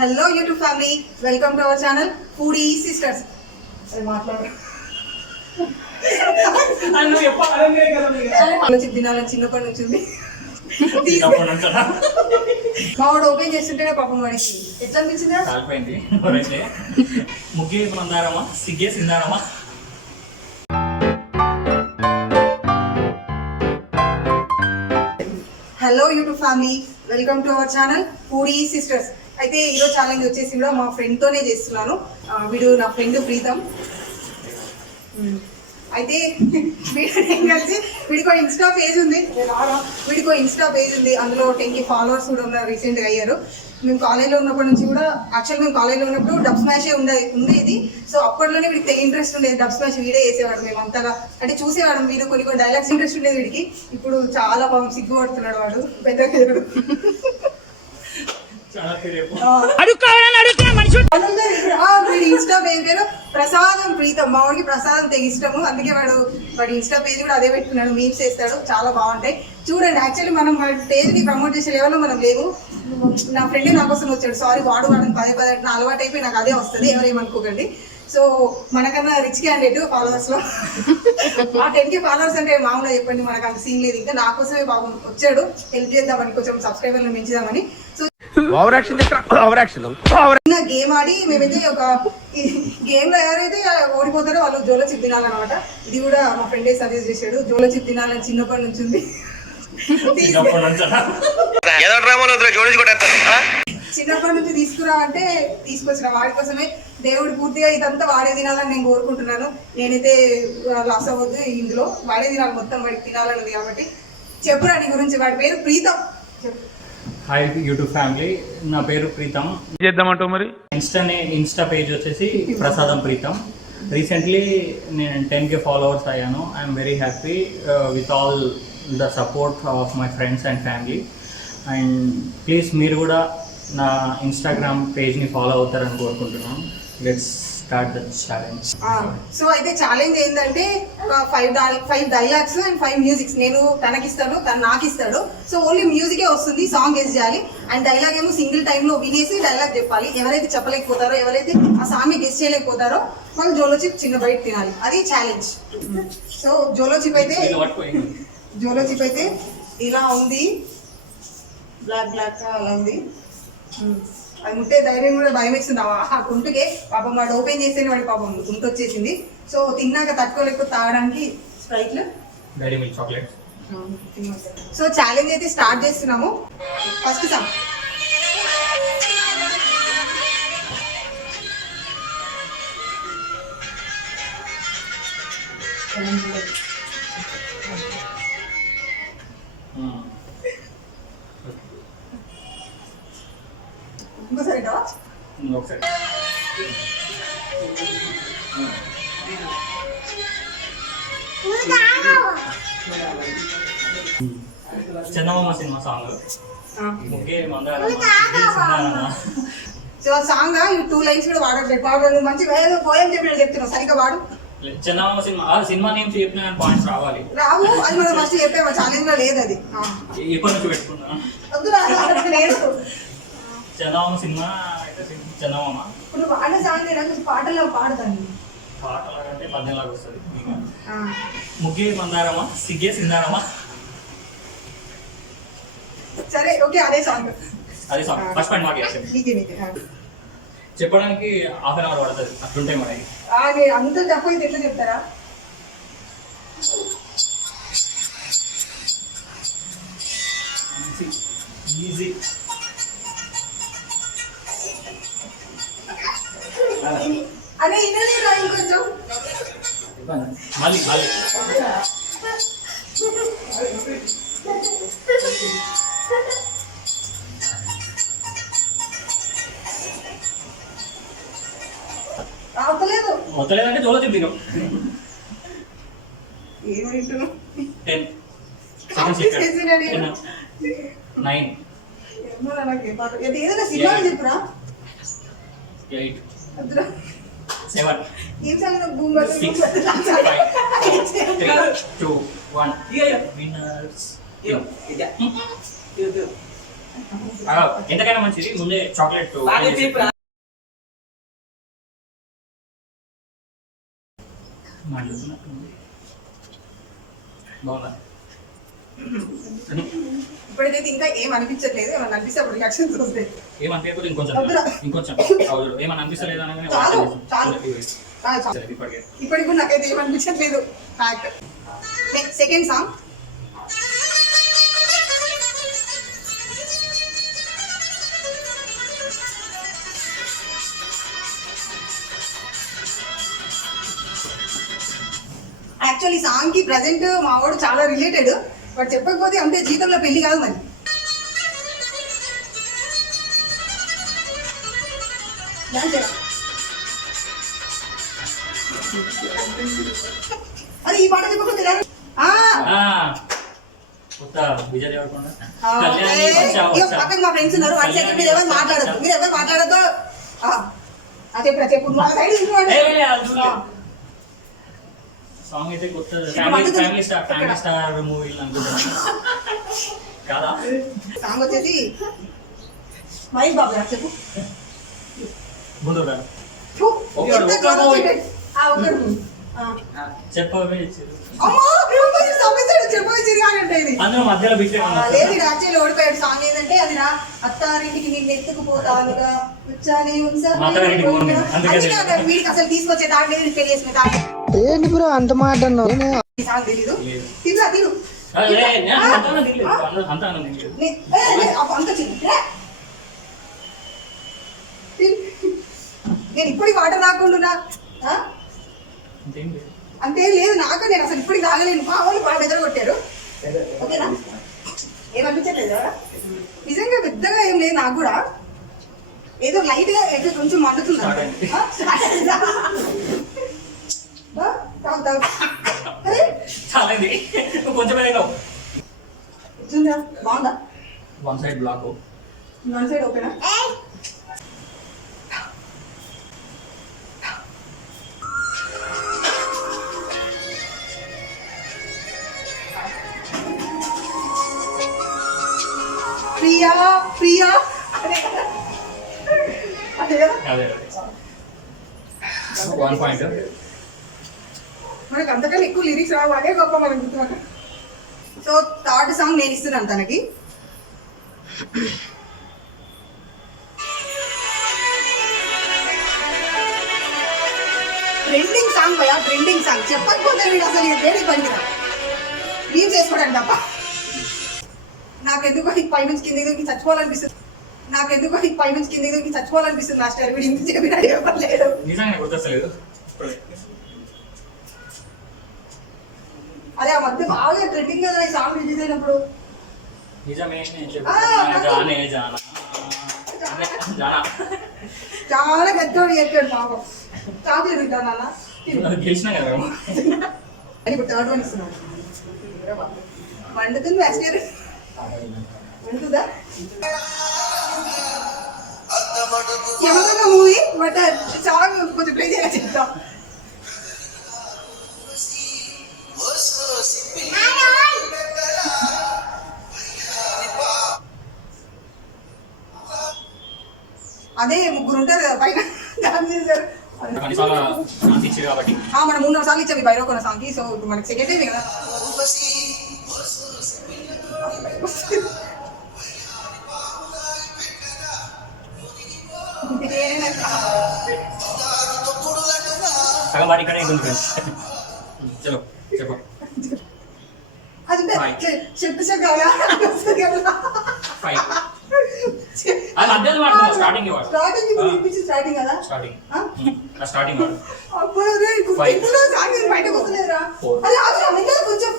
Hello YouTube family, welcome to our channel foodie sisters. తినాలని చిన్నప్పటి నుంచి ఉంది. మావాడు ఓపెన్ చేస్తుంటేనే పాపం వాడికి ఎట్లా అనిపించింది? ముగ్గే మందారమా సిగ్గే సిందారమా. Hello YouTube family, welcome to our channel foodie sisters. అయితే ఈరోజు ఛాలెంజ్ వచ్చేసి కూడా మా ఫ్రెండ్తోనే చేస్తున్నాను. వీడు నా ఫ్రెండ్ ప్రీతం. అయితే కలిసి వీడికో ఇన్స్టా పేజ్ ఉంది, అందులో 10K ఫాలోవర్స్ కూడా ఉన్నారు, రీసెంట్గా అయ్యారు. మేము కాలేజ్లో ఉన్నప్పటి నుంచి కూడా, యాక్చువల్ మేము కాలేజ్లో ఉన్నప్పుడు డబ్ స్మాషే ఉండేది. సో అప్పట్లోనే వీడికి తెగ ఇంట్రెస్ట్ ఉండేది, డబ్ స్మాష్ వీడే వేసేవాడు. మేము అంతగా అంటే చూసేవాడు, వీడు కొన్ని డైలాగ్స్ ఇంట్రెస్ట్ ఉండేది వీడికి. ఇప్పుడు చాలా బాగా సిగ్గుపడుతున్నాడు వాడు, పెద్దగా. వీడి ఇన్స్టా పేజ్ పేరు ప్రసాదం ప్రీతం. మా వాడికి ప్రసాదం తెగ ఇష్టము, అందుకే వాడి ఇన్స్టా పేజ్ కూడా అదే పెట్టుకున్నాడు. మీమ్స్ చేస్తాడు, చాలా బాగుంటాయి చూడండి. యాక్చువల్లీ మనం వాడి పేజ్ని ప్రమోట్ చేసే లెవెల్లో మనం లేవు. నా ఫ్రెండే నా కోసం వచ్చాడు. సారీ, వాడిని పదే నా అలవాటు అయిపోయి నాకు అదే వస్తుంది, ఎవరేమనుకోకండి. సో మనకన్నా రిచ్ క్యాండిడేట్ ఫాలోవర్స్ లో. ఆ 10K ఫాలోవర్స్ అంటే మామూలుగా చెప్పండి, మనకు అంత సీన్ లేదు. ఇంకా నా కోసమే బాబు వచ్చాడు, హెల్ప్ చేద్దామని, కొంచెం సబ్స్క్రైబర్లు పెంచుదామని. సో గేమ్ ఆడి మేమైతే ఒక గేమ్ లో ఎవరైతే ఓడిపోతారో వాళ్ళు జోలో చిప్ తినాలన్నమాట. ఇది కూడా మా ఫ్రెండే సజెస్ట్ చేశాడు, జోలో చిప్ తినాలని చిన్నప్పటి నుంచి ఉంది. చిన్నప్పటి నుంచి తీసుకురా అంటే తీసుకొచ్చిన వాడి కోసమే. దేవుడు పూర్తిగా ఇదంతా వాడే తినాలని నేను కోరుకుంటున్నాను. నేనైతే లాస్ అవ్వద్దు ఇందులో, వాడే తినాలి, మొత్తం వాడికి తినాలన్నది. కాబట్టి చెప్పురా నీ గురించి. వాడి పేరు ప్రీతం. హాయ్ యూట్యూబ్ ఫ్యామిలీ, నా పేరు ప్రీతం. చేద్దామంటావు మరి. ఇన్స్టా పేజ్ వచ్చేసి ప్రసాదం ప్రీతం. రీసెంట్లీ నేను 10K ఫాలోవర్స్ అయ్యాను. I'm very happy with all the support of my friends and family. And please మీరు కూడా నా ఇన్స్టాగ్రామ్ పేజ్ని ఫాలో అవుతారని కోరుకుంటున్నాను. Let's start the challenge. So అయితే ఛాలెంజ్ ఏంటంటే 5 డైలాగ్స్ అండ్ 5 మ్యూజిక్స్ నేను తనకిస్తాను, తను నాకు ఇస్తాడు. సో ఓన్లీ మ్యూజికే వస్తుంది, సాంగ్ వేసి చేయాలి. అండ్ డైలాగ్ ఏమో సింగిల్ టైంలో వినేసి డైలాగ్ చెప్పాలి. ఎవరైతే చెప్పలేకపోతారో, ఎవరైతే ఆ సాంగ్ని గెస్ చేయలేకపోతారో వాళ్ళు జోలో చిప్ చిన్న బయట తినాలి. అది ఛాలెంజ్. సో జోలో చిప్ అయితే ఇలా ఉంది, బ్లాక్ అలా ఉంది. అది ముట్టే ధైర్యం కూడా భయం వేస్తుంది ఆ గుంటుకే. పాపం వాడు ఓపెన్ చేస్తేనే వాడి పాపం గుంటు వచ్చేసింది. సో తిన్నాక తట్టుకోలేకపోతే తాగడానికి స్ప్రైట్లు, Dairy Milk chocolate. So challenge అయితే స్టార్ట్ చేస్తున్నాము. ఫస్ట్ సాంగ్ ఇంకోసారి చందమామ సినిమా సాంగ్ ముగ్గే మందారమా. సో ఆ సాంగ్ 2 లైన్స్ కూడా వాడట్లేదు. మంచి పోయం చెప్పినట్టు చెప్తున్నావు, సరిగ్గా వాడు. చందమామ సినిమా నేమ్ చెప్పిన పాయింట్స్ రావాలి. రావు, అది మనం ఫస్ట్ చెప్పాము, ఛాలెంజ్ లో లేదు అది. ఎప్పటి నుంచి పెట్టుకున్నా లేదు. చందమామ సినిమా, చందమామ ఇప్పుడు వాడే సాంగ్ నేను పాటల్లో పాడతాను. పాటలాగంటే పద్యంలాగా వస్తుంది. ముగ్గే మందారమా సిగ్గే సిందారమా. సరే ఓకే, అదే సాంగ్. ఫస్ట్ పాయింట్ మాకు చెప్పడానికి ½ అవర్ పడుతుంది. అట్లుంటాయి మరి అంత తక్కువ ఎట్లా చెప్తారా? ఈజీ. అదే ఇన్నలేదా ఇంకొంచెం మళ్ళీ వస్తలేదంటే జోలో చెప్తాను. 10 9 ఏదైనా సినిమా చెప్పురా. 8 7 ఏం సంగతి భూమి 6 5 3 2 1 విన్నర్స్. ఎంతకైనా మంచిది ముందే చాక్లెట్ బాగుందా ఇప్పటికైతే ఇంకా ఏం అనిపించట్లేదు, ఏమన్నా అనిపిస్తే అప్పుడు రియాక్షన్స్ వస్తాయి. ఏమనిపించకపోతే ఇంకొంచెం ఏమన్నా అనిపిస్తలేదు అనగానే ఇప్పటికి కూడా నాకైతే ఏమనిపించట్లేదు. Fact. Second song actually song కి ప్రజెంట్ మా వాడు చాలా రిలేటెడ్, బట్ చెప్పకపోతే అంతే జీవితంలో పెళ్లి కాదు మరి. అరే ఈ పాట చెప్పకపోతే పక్కన మా ఫ్రెండ్స్ ఉన్నారు, 1 సెకండ్ మీరు ఎవరు మాట్లాడద్దు. అదే చెప్పు సాంగ్ అయితే కొత్త ఫ్యామిలీ స్టార్ మూవీ అనుకుంటున్నాను కదా. సాంగ్ వచ్చేసి మహేష్ బాబు గారు చెప్పు. ముందు అందులో మధ్యలో లేదు యాక్చువల్లీ ఓడిపోయాడు. సాంగ్ ఏంటంటే అది నా అత్తారింటికి నిన్ను ఎత్తుకుపోతానుగా వచ్చానే వీడికి అసలు తీసుకొచ్చే దాంట్లో పెళ్లి చేసుకునే దాంట్లో ఏంటి బ్రో అంత మాట సాంగ్ తెలీదు. తిన్నా తిను అంత నేను ఇప్పుడు వాటర్ రాకుండా అంతేం లేదు నాకు, నేను అసలు ఇప్పటికి తాగలేను. మా వాళ్ళు బాగా బెదర కొట్టారు. ఓకేనా ఏమనిపించట్లేదు నిజంగా పెద్దగా ఏం లేదు, నాకు కూడా ఏదో లైట్ గా ఎక్కడ కొంచెం మండుతుంది. బాగుందా? One side block, one side ఓకేనా? ప్రియా ప్రియా అదే కదా. మనకు అంతకన్నా ఎక్కువ లిరిక్స్ రావు, అదే గొప్ప మనకు గుర్తుపట్ట. సో థర్డ్ సాంగ్ నేను ఇస్తున్నాను తనకి. ట్రెండింగ్ సాంగ్ భయ, ట్రెండింగ్ సాంగ్. చెప్పకపోతే వీడు అసలు దేనికి పనికిరా, ఏం చేసుకోవడానికి తప్ప. నాకెందుకో ఈ పైనుంచి కింద దగ్గరికి చచ్చిపోవాలనిపిస్తుంది, చచ్చిపోవాలనిపిస్తుంది. లాస్ట్ ఇయర్ వీడు ఇంత చెప్పినా ఇవ్వలేదు. అదే ఆ మధ్య బాగా ట్రెండింగ్ కదా ఈ సాంగ్ రిలీజ్ అయినప్పుడు. చాలా పెద్దోడు చెప్పాడు పాపం. చాక్లెట్ తింటాను అన్న. ఇప్పుడు థర్డ్ వన్ ఇస్తున్నాను. వండుతుంది యాక్చువల్లీ వండుతుందా ఏమన్నా మూవీ, బట్ సాంగ్ కొంచెం ప్లే చేయాలి చెప్తాం. అదే ముగ్గురు ఉంటారు కదా పైన డాన్స్ చేశారు. మనం 3 సార్లు ఇచ్చాం ఈ బైరోకొన సాంగ్ కి. సో ఇప్పుడు మనకి సెకండ్ టైం కదా. అది చెప్పు స్టార్టింగ్ కదా. బయటకు వస్తలేదురా. కొంచెం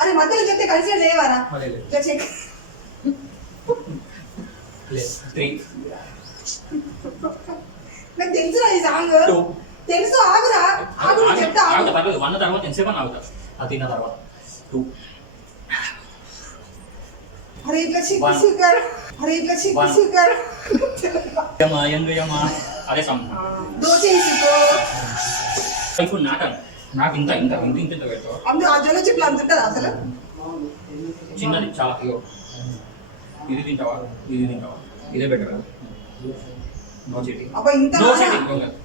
అరే మధ్యలో చెప్తే కలిసి లేవారా? నాకు తెలుసు ఈ సాంగ్, తెలుసు. ఆగురా ఆగు చెప్తా. 1 తర్వాత ఎంతసేపు ఆగుతా, అది తిన్న తర్వాత 2. అరే ఇట్లా షుగర్, అరే ఇట్లా షుగర్ అదే సాంగ్ దోచేసుకో. ఇప్పుడు నాట నాకు ఇంత ఇంత ఇంత ఇంత ఇంత పెడతావా? అందు ఆ జొన్న చిప్లు అంత ఉంటుందా అసలు? చిన్నది చాలా ఇగో ఇది తింటావా ఇది తింటావా ఇదే బెటర్ కదా నో చీటింగ్ అబ్బా ఇంత నో చీటింగ్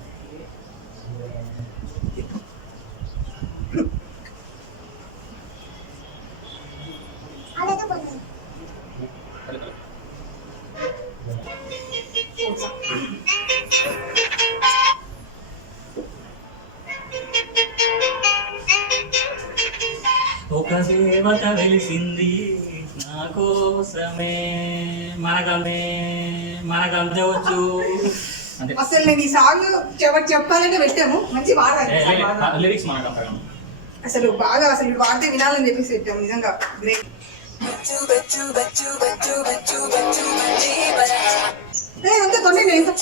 ఒక దేవత వెలిసింది నా కోసమే మనకంతే వచ్చు అంటే అసలు నేను ఈ సాంగ్ చెప్పాలంటే పెట్టాము మంచి పాడాలి లిరిక్స్ మనకంత అసలు బాగా అసలు ఇది వాడితే వినాలని చెప్పేసి పెట్టాము నిజంగా గ్రేట్. అంతే తొండి నేను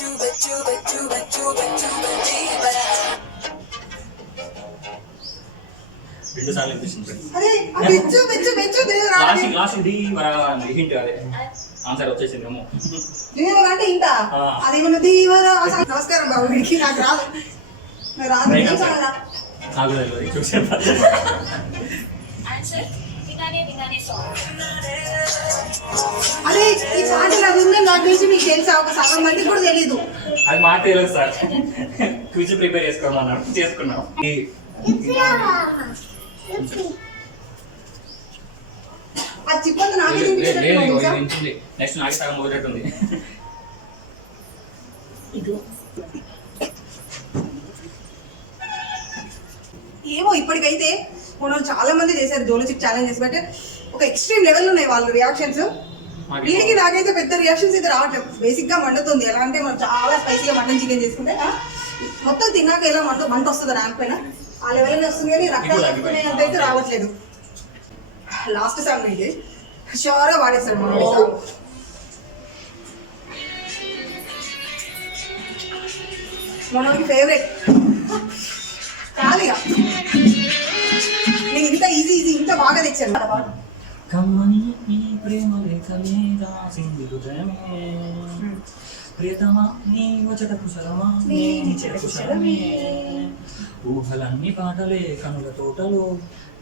రెండు సార్లు వినిపిస్తుంది అరే బెచ్చు బెచ్చు బెచ్చు లాస్ట్ డి హింట్ అదే ఆన్సర్ వచ్చేసిందేమో దేవరా అంటే ఇంత అదేమన్నా దేవరా నమస్కారం బాబు వీడికి నాకు రాదు నాకు తెలియదు చూసాను అదే ఈ పాటలు అది ఉందని నాకు తెలిసి మీకు తెలుసా ఒక సగం మందికి కూడా తెలీదు అది మాట తెలియదు సార్ క్విజ్ ప్రిపేర్ చేసుకోమన్నాడు చేసుకున్నాం ఆ చిప్పంతా నాకే తినిపించినట్టు నెక్స్ట్ నాకే సగం మొదలెట్టుంది ఏమో ఇప్పటికైతే మనం చాలా మంది చేశారు జోలో చిప్ ఛాలెంజెస్ బట్ ఒక ఎక్స్ట్రీమ్ లెవెల్ ఉన్నాయి వాళ్ళ రియాక్షన్స్. వీడికి నాకైతే పెద్ద రియాక్షన్స్ అయితే రావట్లేదు. బేసిక్ గా మండుతుంది. ఎలా అంటే మనం చాలా స్పైసీగా మటన్ చికెన్ చేసుకుంటే మొత్తం తిన్నాక ఎలా మంట వస్తుంది ర్యాంక్ పైన ఆ లెవెల్ వస్తుంది కానీ రక్తాలు కట్టుకునేంత అయితే రావట్లేదు. లాస్ట్ సాంగ్ ఇది షూర్గా వాడేస్తాడు మనకి ఫేవరెట్ ఖాళీగా నేను ఇంత ఈజీ ఇంత బాగా తెచ్చాను. కమ్మని నీ ప్రేమ లేఖ మీద సింధులమే ప్రియతమా నీ వచట కుశలమా నీ చెర కుశలమే ఊహలన్నీ పాటలే కనుల తోటలో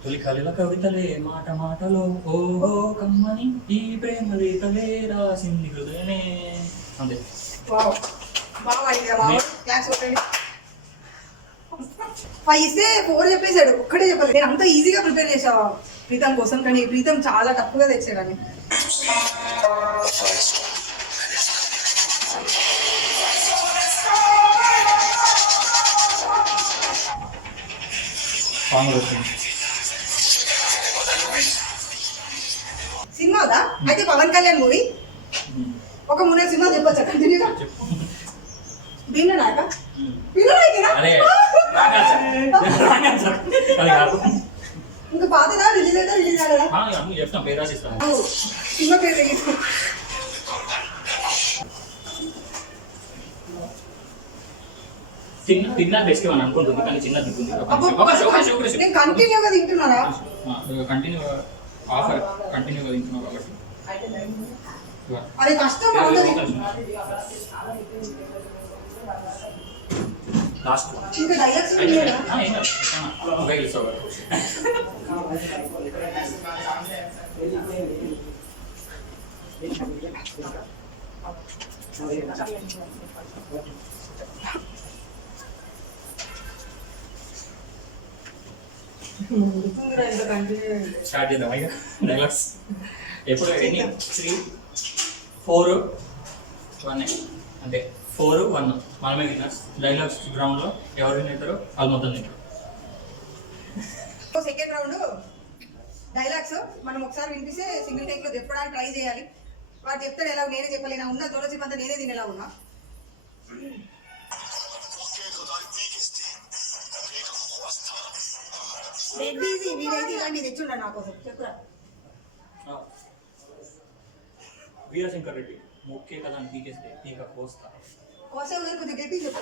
తొలి కళల కవితలే మాట మాటలో ఓహో కమ్మని ఈ ప్రేమ లేఖలే రాసింది హృదయమే అంతే. ఫైవ్ ఇస్తే 4 చెప్పేశాడు. ఒక్కడే చెప్పలేదు. నేను అంత ఈజీగా ప్రిపేర్ చేసావా ప్రీతం కోసం, కానీ ప్రీతం చాలా తప్పుగా తెచ్చాడని. సినిమాదా అయితే పవన్ కళ్యాణ్ మూవీ ఒక 3 సినిమా చెప్పొచ్చా కంటిన్యూగా? భీమ్ల నాయక ఇంకా పాతదా రిలీజ్ అయితే రిలీజ్ కాలేదా? చెప్తాం పేరు రాసిస్తాను. సినిమా పేరు తెగించు. తిన్నా బెస్ట్ అని అనుకుంటుంది కానీ చిన్న తింటుంది. నేను కంటిన్యూగా తింటున్నారా? కంటిన్యూ ఆఫర్ కంటిన్యూగా తింటున్నావు కాబట్టి అది కష్టం. లాస్ట్ ఇంకా డైలాగ్స్ స్టార్ట్ చేద్దాం ఇక డైలాగ్స్. ఎప్పుడు 3, 4, 1 అంటే 4, 1 మనమే విన్నర్స్. డైలాగ్స్ గ్రౌండ్లో ఎవరు విన్ అవుతారో వాళ్ళు మొత్తం తింటారు. సెకండ్ రౌండ్ డైలాగ్స్ మనం ఒకసారి వినిపిస్తే సింగిల్ టేక్ లో చెప్పడానికి ట్రై చేయాలి. వాడు చెప్తాడు ఎలా నేనే చెప్పలేనా ఉన్న తులసి అంతా నేనే తినేలా ఉన్నా. రెడ్డీజీ వీడైతే ఇలాంటివి తెచ్చుండ నా కోసం చెప్పురా. వీరశంకర్ రెడ్డి ముఖ్య కథ పీకేస్తే పీక కోస్తా కోసే కొంచెం గట్టి చెప్పు.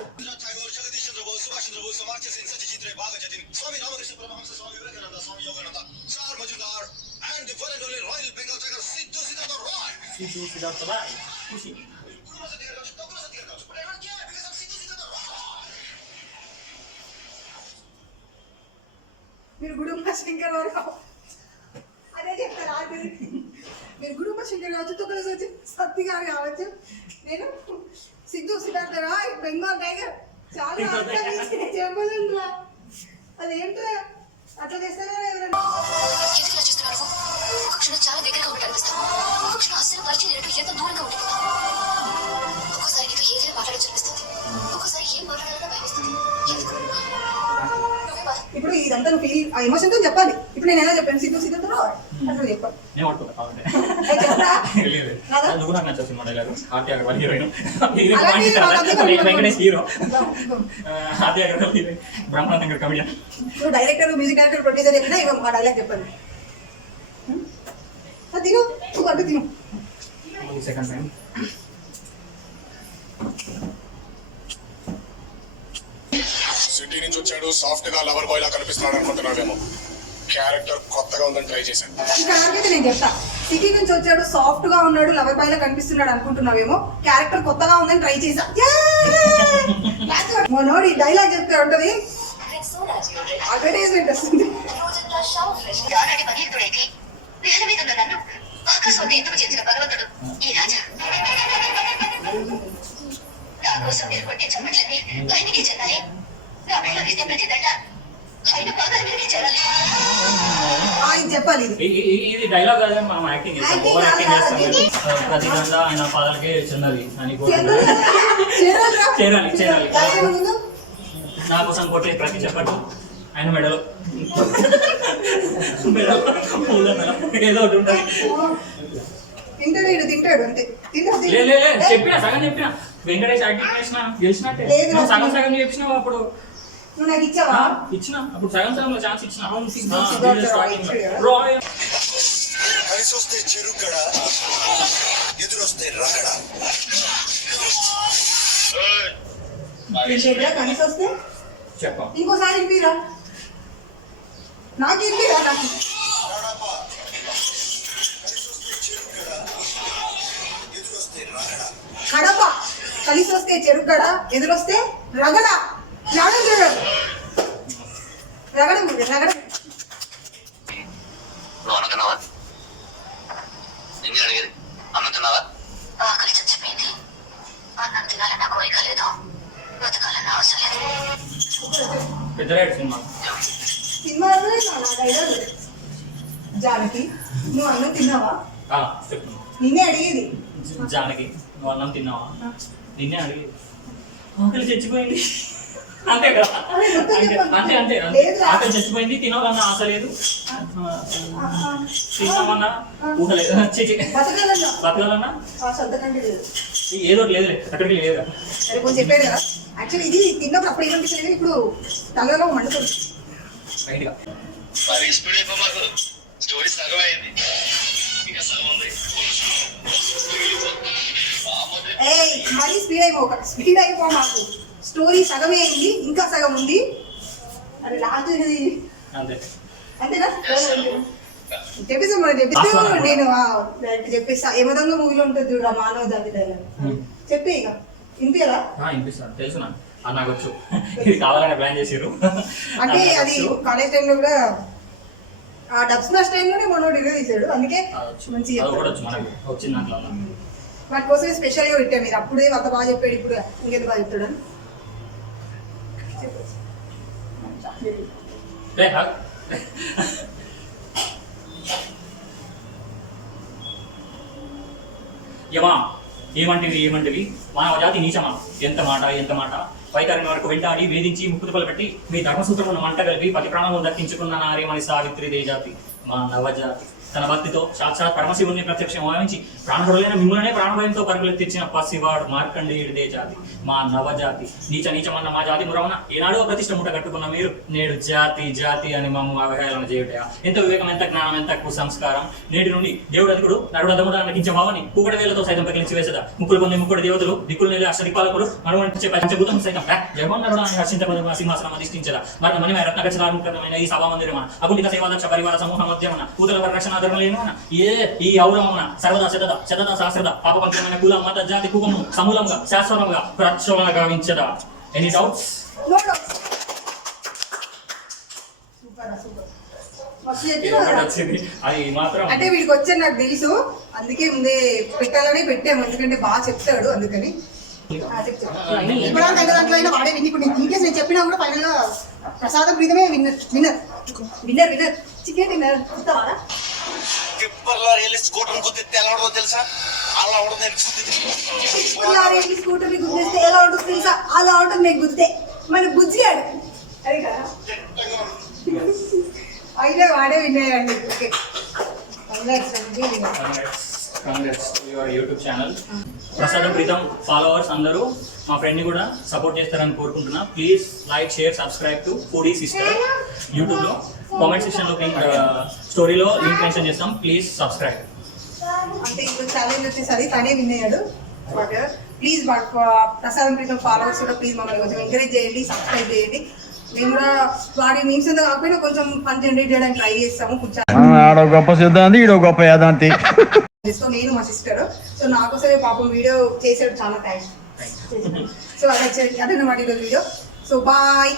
మీరు గుడుంబ శంకర్ రావు అదే చెప్తారు ఆల్రెడీ. మీరు గుడుంబ శంకర్ కావచ్చు, తుక్కలు వచ్చి సత్తి గారు కావచ్చు, నేను సిద్ధు సిద్ధార్థ రాయ్ బెంగాల్ టైగర్ చాలా చెప్పలేదురా. అదేంట్రా అట్లా చేస్తారా ఎవరైనా? ఎందుకు చూస్తున్నావు? ఒక క్షణం చాలా దగ్గరగా ఉండి అనిపిస్తాను, ఒక క్షణం అస్సలు పరిచయం లేనట్టు ఎంత దూరంగా ఉంటుంది. ఒక్కోసారి నీతో ఏదైనా మాట్లాడాలనిపిస్తుంది, ఒక్కోసారి ఏం మాట్లాడాలన్నా భయమిస్తుంది. ఎందుకు? నువ్వే బాధ. ఇప్పుడు ఇదంతా నువ్వు ఫీల్ ఆ ఎమోషన్ తో చెప్పాలి. ఇప్పుడు నేను ఎలా చెప్పాను సిద్ధు సిద్ధార్థ రాయ్ అట్లా చెప్పాలి. నేను పట్టుకుంటా కావాలంటే. చెప్పరా లేదు. నాదా? Nuvvu Naaku Nachav cinema dialogue. Aarti Agarwal heroine, అలాగే Venkatesh hero, Aarti Agarwal heroine, Brahmanandam comedian. నువ్వు డైరెక్టర్, మ్యూజిక్ డైరెక్టర్, ప్రొడ్యూసర్ చెప్పినా ఇవ్వ ఆ డైలాగ్ చెప్పాలి. తిను నువ్వు అడ్డు తిను. సెకండ్ టైం సిటీ నుంచి వచ్చాడు, సాఫ్ట్ గా లవర్ బాయ్ లా కనిపిస్తున్నాడు అనుకుంటున్నావేమో. క్యారెక్టర్ కొత్తగా ఉందని ట్రై చేశాను. ఇంకా నాకైతే నేను చెప్తా, సిటీ నుంచి వచ్చాడు, సాఫ్ట్ గా ఉన్నాడు, లవర్ బాయ్ లా కనిపిస్తున్నాడు అనుకుంటున్నావేమో, క్యారెక్టర్ కొత్తగా ఉందని ట్రై చేశా. మనోడి డైలాగ్ చెప్తే ఉంటది, అడ్వర్టైజ్మెంట్ వస్తుంది. రోజంతా షావు ఫ్రెష్ దానాన్ని పగిలితుడైతే నేల మీద ఉన్న నన్ను ఆకాశం ఎందుకు చేసిన భగవంతుడు ఈ రాజా. నా కోసం మీరు కొట్టే చప్పట్లన్నీ ఆయనకి చెందాలి. నా మెడలో వేసే ప్రతి దండ ఆయన పాదాల మీదకి చేరాలి. ఇది చెప్పాలి. ఇది డైలాగ్ అదే మనం యాక్టింగ్ చేస్తాం, ఓవర్ యాక్టింగ్ చేస్తాం. ప్రతి గంట ఆయన పాదాలకే చిన్నది అని చేరాలి చేరాలి. నా కోసం కొట్టే ప్రతి చెప్పట్టు ఆయన మెడలో ఏదో ఒకటి ఉంటుంది. తింటాడు అంతే. చెప్పినా సగం చెప్పినా వెంకటేష్ యాక్టింగ్ చేసిన గెలిచినట్టే. లేదు, నువ్వు సగం సగం చెప్పినావు అప్పుడు. నువ్వు నాకు ఇచ్చావా? ఇచ్చిన అప్పుడు సగం సగంలో ఛాన్స్ ఇచ్చిన. కలిసి వస్తే చెరుగడ, ఎదురొస్తే రగడ. కలిసి వస్తే చెప్పా ఇంకోసారి ఇంపిరా, నాకు ఇంపిరా, నాకు కడప. కలిసి వస్తే చెరుగడ, ఎదురొస్తే రగడ. రగడ రగడ రగడ. నువ్వు అనుకున్నావా? నిన్నే అడిగేది. అన్నుతున్నావా? ఆకలి చచ్చిపోయింది. అన్నం తినాలన్న కోరిక లేదు, బతకాలన్న అవసరం లేదు. పెద్దరాయుడు సినిమా సినిమాలో నా డైలాగ్ జానకి, నువ్వు అన్నం తిన్నావా? చెప్పు. నిన్నే అడిగేది. జానకి, నువ్వు అన్నం తిన్నావా? నిన్నే అడిగేది. ఆకలి చచ్చిపోయింది అంతే కదా. అంతే అంతే ఆకలి చచ్చిపోయింది, తినాలన్న ఆశ లేదు, తిన్నామన్నా ఊహ లేదు, బతకాలన్నా సొంతకంటే లేదు, ఏదో లేదులే, అక్కడికి లేదు. సరే కొంచెం చెప్పాడు కదా. యాక్చువల్లీ ఇది తిన్నప్పుడు అప్పుడు ఏమనిపించలేదు, ఇప్పుడు తలలో మండుతుంది. రైట్గా మరి స్పీడ్ అయిపో, మాకు స్టోరీ సగం అయింది, ఇంకా సగం ఉంది. మళ్ళీ స్పీడ్ అయిపో మాకు. స్టోరీ సగమే అయింది, ఇంకా సగం ఉంది. అది లాస్ట్ అంతే అంతేనా? చెప్పేసి మనం చెప్పిస్తే నేను చెప్పేస్తా. ఏమదంగా మూవీలో ఉంటుంది చూడ, మానవ జాతి డైలాగ్ చెప్పే ఇక ఇంతేలా వినిపిస్తాను. తెలుసు నాకు వచ్చు, ఇది కావాలని ప్లాన్ చేసారు. అంటే అది కాలేజ్ టైంలో కూడా ఆ డబ్ స్మాష్ టైంలోనే మనోడు ఇరవై తీసాడు, అందుకే మంచిగా వచ్చింది దాంట్లో. వాటి కోసమే స్పెషల్గా పెట్టాను. మీరు అప్పుడే అంత బాగా చెప్పాడు, ఇప్పుడు ఇంకెంత బాగా చెప్తాడు అని యమా ఏమంటివి మానవ జాతి నీచమా, ఎంత మాట వైతరిని వరకు వెంటాడి వేధించి ముక్కుతుపలు పెట్టి మీ ధర్మసూత్రమును మంట కలిపి పతి ప్రాణమును దక్కించుకున్న నారేమని సావిత్రి దేజాతి మా నవజాతి. తన భక్తితో సాక్షాత్ పరమశివుని ప్రత్యక్షం భావించి ప్రాణుడైన మిమ్మల్నే ప్రాణభయంతో పరుగులెత్తించిన పసివాడు మార్కండేయుడిదే జాతి మా నవజాతి. నీచమన్న మా జాతి మురవన ఏనాడో ప్రతిష్ట మూట కట్టుకున్న మీరు నేడు జాతి అని మమ్మ అవహేళన చేయుటయా. ఎంత వివేకం, ఎంత జ్ఞానం, ఎంత కుసంస్కారం. నేటి నుండి దేవుడు అదుకుడు నరుడు అదముడా నటించే భావని కూకడ వేలతో సైతం పగిలించి వేసదా. ముక్కులు పొంది ముక్కుడు దేవతలు దిక్కులు నేల అష్టదిక్పాలకుడు మనవంటి పంచభూతం సైతం జగమన్నరుడు అని హర్షించబడిన సింహాసనం అధిష్ఠించదా. మరి మణిమయ రత్నగచ్చలాముఖమైన ఈ సభామందిరమన అగుండిక సేవాదక్ష పరివార సమూహ మధ్యమన పూతల పరిరక్షణ ధర్మలేనున ఈ ఔరవమున సర్వదా శతద సహస్రద పాపపంచమైన కుల మత జాతి కుకము సమూలంగా శాశ్వతంగా ప్రక్షోభణ గావించదా. Any doubts? సూపర్. మస్తు ఇది చెప్పినావు ఒకటి కదా. వచ్చింది అది మాత్రం అంటే వీడికి వచ్చని నాకు తెలుసు, అందుకే ముందే పెట్టాలని పెట్టాము, ఎందుకంటే బాగా చెప్తాడు అందుకని. ఇప్పుడు ఐదు దాంట్లో అయినా వాడే విన్. ఇప్పుడు ఇన్కేస్ నేను చెప్పినా కూడా ఫైనల్ గా ప్రసాదం ప్రీతమే winner winner winner winner chicken dinner చూస్తావారా? టిప్పర్లో వెళ్ళి స్కూటర్ గుద్దితే ఎలా ఉండదో తెలుసా? అలా ఉండదు నేను గుద్దితే. స్కూటర్ గుద్దేస్తే ఎలా ఉంటుంది తెలుసా? అలా ఉంటుంది నేను గుద్దే మన బుజ్జిగాడు. అదే కదా అయితే వాడే విన్నాయండి. Okay congrats your YouTube channel. Prasadam Preetham followers అందరూ మా ఫ్రెండ్ని కూడా సపోర్ట్ చేస్తారని కోరుకుంటున్నా. Please like, share, subscribe to foodie sister యూట్యూబ్లో. కామెంట్ సెక్షన్లో స్టోరీలో లింక్ మెన్షన్ చేస్తాం. Please subscribe. అంటే ఇప్పుడు ఛాలెంజ్ వచ్చేసరి తనే విన్నాడు. ప్లీజ్ ప్రసాదం ప్రీతం ఫాలోవర్స్ కూడా ప్లీజ్ మమ్మల్ని కొంచెం ఎంకరేజ్ చేయండి, సబ్స్క్రైబ్ చేయండి. మేము కూడా వాడి మీమ్స్ అంతా కాకపోయినా కొంచెం ఫన్ జనరేట్ చేయడానికి ట్రై చేస్తాము. ఆడో గొప్ప సిద్ధాంతి, ఈడో గొప్ప యాదాంతి. సో నేను మా సిస్టర్, సో నాకోసమే పాపం వీడియో చేసాడు, చాలా థ్యాంక్స్. సో అదన్నమాట ఈరోజు వీడియో. So bye.